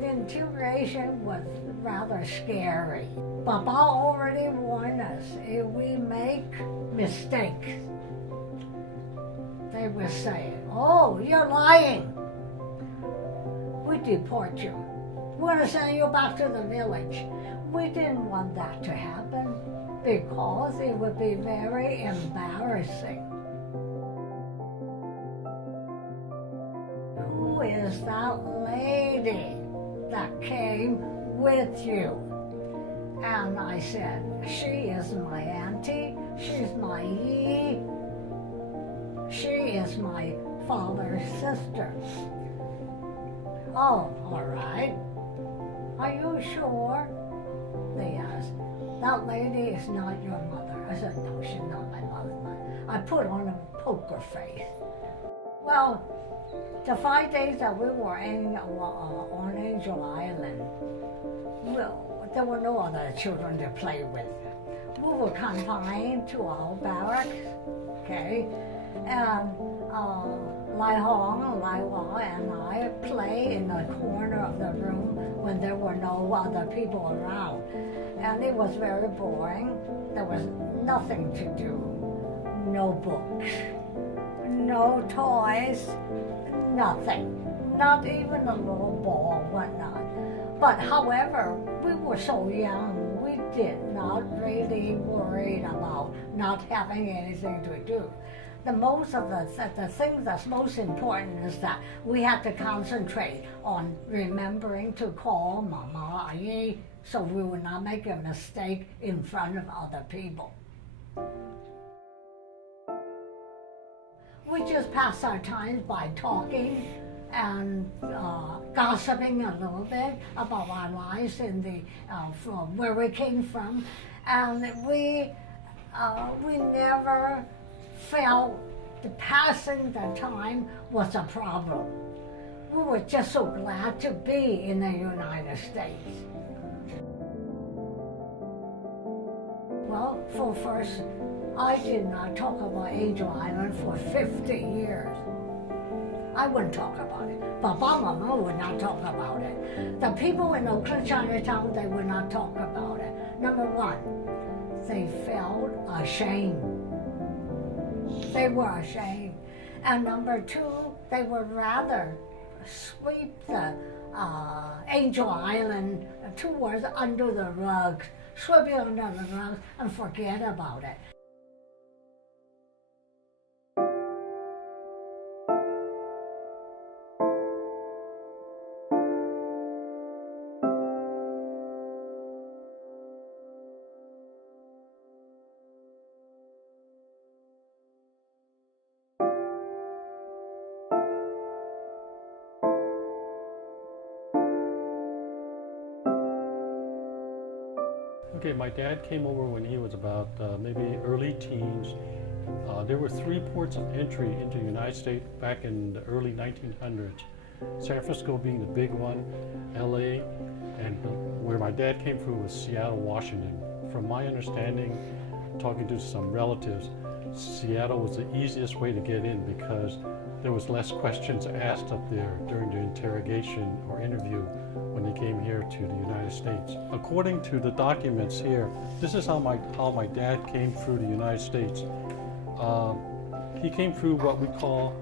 the integration was rather scary. Papa already warned us, if we make mistakes, they will say, oh, you're lying. We deport you. We're going to send you back to the village. We didn't want that to happen because it would be very embarrassing. Who is that lady that came with you? And I said, she is my auntie, she's my Yi, she is my father's sister. Oh, all right. Are you sure? They asked. That lady is not your mother. I said, no, she's not my mother. I put on a poker face. Well, the 5 days that we were on Angel Island, well, there were no other children to play with. We were confined to our barracks, okay? And Lai Hong, Lai Hua, and I play in the corner of the room when there were no other people around. And it was very boring. There was nothing to do. No books, no toys, nothing. Not even a little ball, whatnot. But however, we were so young, we did not really worry about not having anything to do. The thing that's most important is that we have to concentrate on remembering to call Mama Ayi so we will not make a mistake in front of other people. We just pass our time by talking and gossiping a little bit about our lives in the from where we came from, and we never felt the passing the time was a problem. We were just so glad to be in the United States. Well, for first, I did not talk about Angel Island for 50 years. I wouldn't talk about it. Papa and Mama would not talk about it. The people in Oakland, Chinatown, they would not talk about it. Number one, they felt ashamed. They were ashamed. And number two, they would rather sweep the Angel Island towards under the rug, sweep it under the rug and forget about it. Okay, my dad came over when he was about maybe early teens. There were 3 ports of entry into the United States back in the early 1900s. San Francisco being the big one, LA, and where my dad came from was Seattle, Washington. From my understanding, talking to some relatives, Seattle was the easiest way to get in because there was less questions asked up there during the interrogation or interview when they came here to the United States. According to the documents here, this is how my dad came through the United States. He came through what we call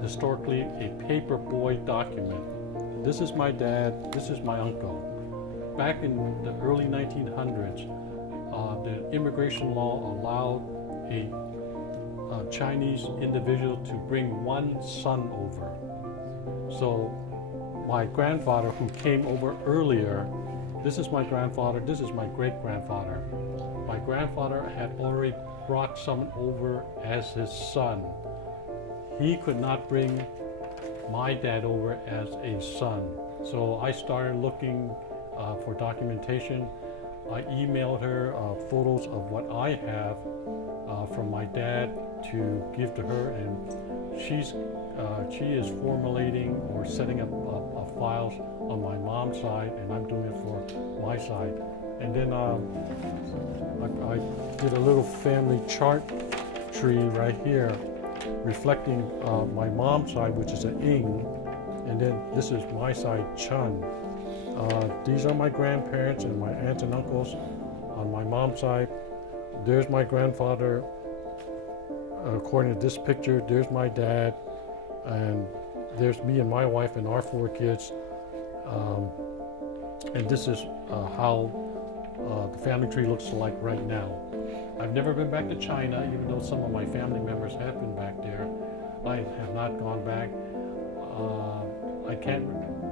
historically a paper boy document. This is my dad, this is my uncle. Back in the early 1900s, the immigration law allowed a Chinese individual to bring one son over. So my grandfather, who came over earlier, this is my grandfather, this is my great-grandfather. My grandfather had already brought someone over as his son. He could not bring my dad over as a son. So I started looking for documentation. I emailed her photos of what I have from my dad to give to her, and she is formulating or setting up files on my mom's side, and I'm doing it for my side. And then I did a little family chart tree right here reflecting my mom's side, which is an Ing, and then this is my side, Chun. These are my grandparents and my aunts and uncles on my mom's side. There's my grandfather. According to this picture, there's my dad, and there's me and my wife and our 4 kids. And this is how the family tree looks like right now. I've never been back to China, even though some of my family members have been back there. I have not gone back.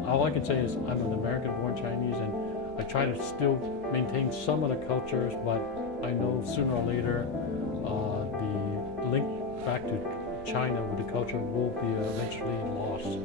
All I can say is I'm an American-born Chinese, and I try to still maintain some of the cultures, but I know sooner or later the link back to China with the culture will be eventually lost.